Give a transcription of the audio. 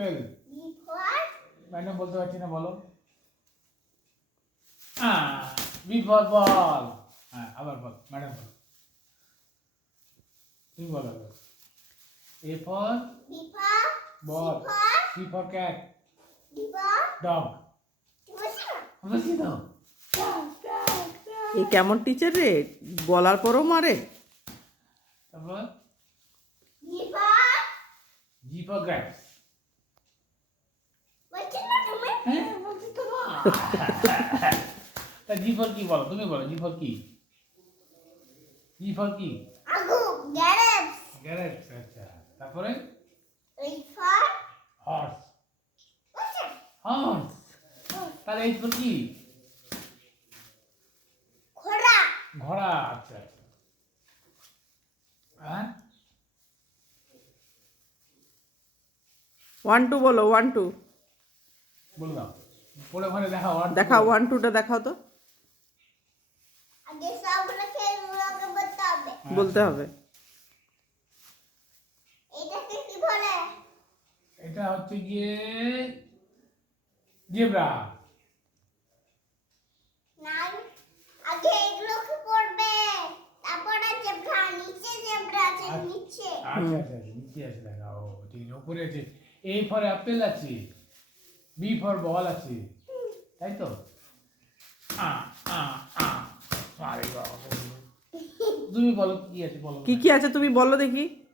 Apple. Madam বলতে পারছি না, বলো। B for ball. হ্যাঁ, আবার বল, ম্যাডাম বল। তুমি বলো। A for ball. C for cat. Dog. বলছি তো। এই কেমন টিচার রে, বলার পরও মারে। তারপর জি ফর গ্রাপস। হ্যাঁ, বলছি তো না। তা জি ফর কি বলো, তুমি বলো, জি ফর কি? জি ফর কি? গ্যারেটস, আচ্ছা। তারপরে হর্স। হর্স। তাহলে এইচ ফর কি? ঘোড়া, আচ্ছা আচ্ছা। হ্যাঁ, 1 2 বলো, 1 2 বলে দাও। পরে ওখানে দেখাও। দেখাও, 1 2টা দেখাও তো, বলতে হবে। এটা হচ্ছে গিয়ে জেব্রা। আচ্ছা আচ্ছা আচ্ছা, নিচে আছে, দেখাও। ঠিক আছে, উপরে আছে। এ ফর অ্যাপেল আছে, বি ফর বল আছে, তাই তো? আ আ আ আরে বাবা, তুমি বলো কি আছে, বলো। কি কি আছে তুমি বলো দেখি।